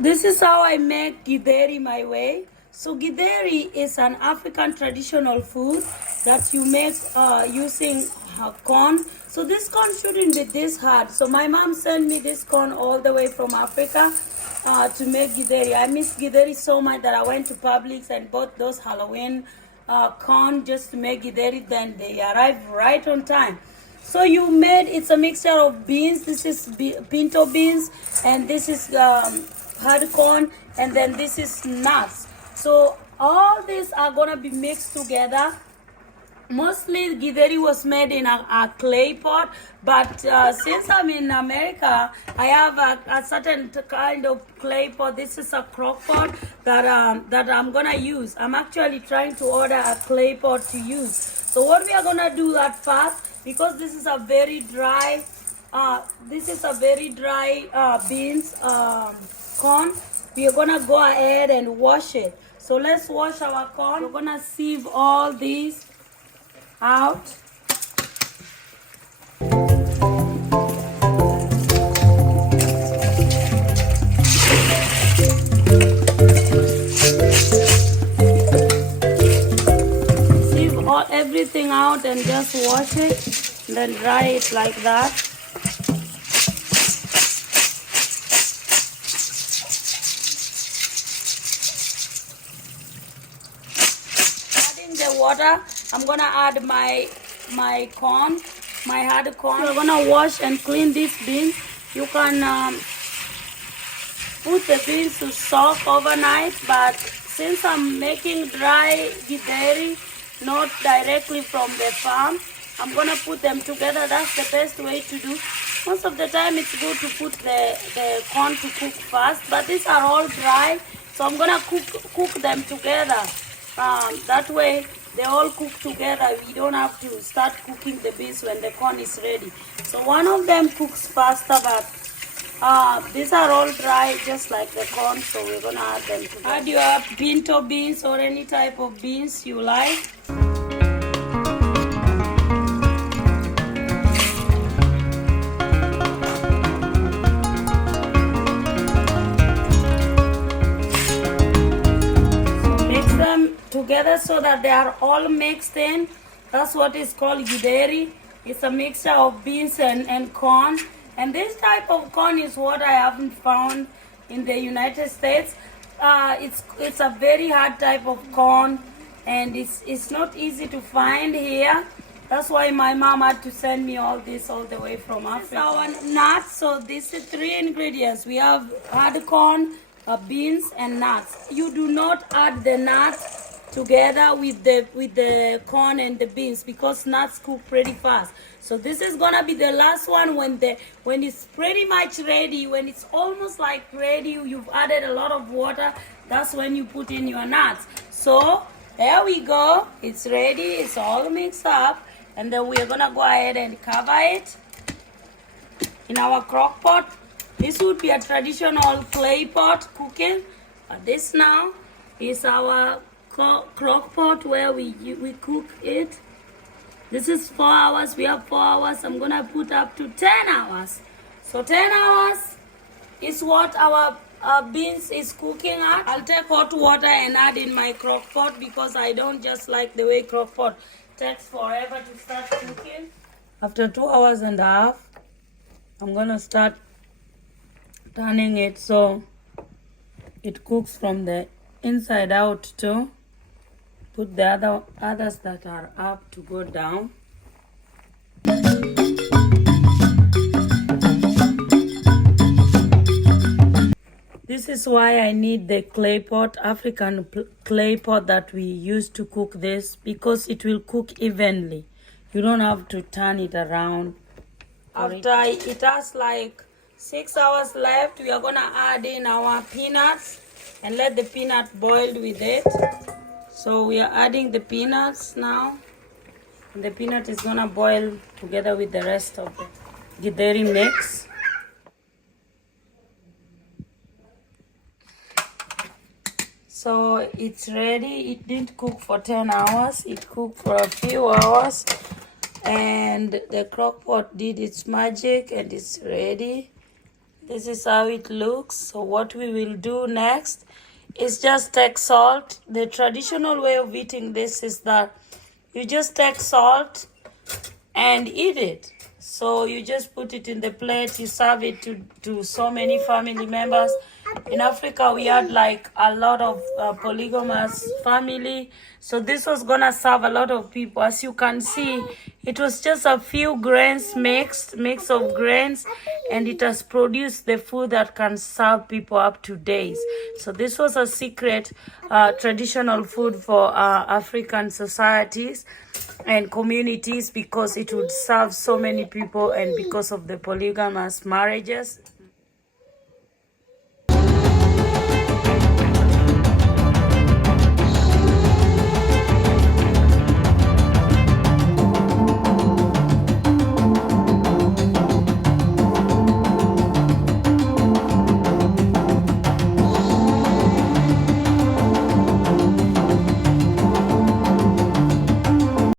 This is how I make Githeri my way. So Githeri is an African traditional food that you make using corn. So this corn shouldn't be this hard. So my mom sent me this corn all the way from Africa to make Githeri. I miss Githeri so much that I went to Publix and bought those Halloween corn just to make Githeri. Then they arrived right on time. So you made, it's a mixture of beans. This is pinto beans, and this is hard corn, and then this is nuts. So all these are gonna be mixed together. Mostly Githeri was made in a clay pot, but since I'm in America, I have a certain kind of clay pot. This is a crock pot that I'm gonna use. I'm actually trying to order a clay pot to use. So what we are gonna do at first, because this is a very dry beans corn, we are gonna go ahead and wash it. So let's wash our corn. We're gonna sieve all these out. Sieve everything out and just wash it, and then dry it like that. Adding the water, I'm gonna add my corn, my hard corn. We're gonna wash and clean these beans. You can put the beans to soak overnight, but since I'm making dry Githeri, not directly from the farm, I'm gonna put them together. That's the best way to do. Most of the time it's good to put the corn to cook first, but these are all dry, so I'm gonna cook them together. That way they all cook together. We don't have to start cooking the beans when the corn is ready. So one of them cooks faster, but these are all dry just like the corn, so we're gonna add them together. Add your pinto beans or any type of beans you like. Together so that they are all mixed in. That's what is called Githeri. It's a mixture of beans and corn. And this type of corn is what I haven't found in the United States. It's a very hard type of corn, and it's not easy to find here. That's why my mom had to send me all this all the way from Africa. Our nuts. So these are 3 ingredients. We have hard corn, beans, and nuts. You do not add the nuts together with the corn and the beans, because nuts cook pretty fast. So this is gonna be the last one when it's pretty much ready, when it's almost like ready, you've added a lot of water, that's when you put in your nuts. So there we go, it's ready, it's all mixed up, and then we're gonna go ahead and cover it in our crock pot. This would be a traditional clay pot cooking, but this now is our crock pot where we cook it. This is 4 hours. We have 4 hours. I'm gonna put up to 10 hours. So 10 hours is what our beans is cooking at. I'll take hot water and add in my crock pot, because I don't just like the way crock pot takes forever to start cooking. After 2 hours and a half, I'm gonna start turning it so it cooks from the inside out too. Put the others that are up to go down. This is why I need the clay pot, African clay pot that we use to cook this, because it will cook evenly. You don't have to turn it around. After it has like 6 hours left, we are gonna add in our peanuts and let the peanut boil with it. So we are adding the peanuts now, and the peanut is gonna boil together with the rest of the Githeri mix. So it's ready. It didn't cook for 10 hours. It cooked for a few hours, and the crock pot did its magic and it's ready. This is how it looks. So what we will do next is just take salt. The traditional way of eating this is that you just take salt and eat it. So you just put it in the plate, you serve it to so many family members. In Africa, we had like a lot of polygamous family. So this was gonna serve a lot of people. As you can see, it was just a few grains mix of grains, and it has produced the food that can serve people up to days. So this was a secret traditional food for African societies and communities because it would serve so many people and because of the polygamous marriages.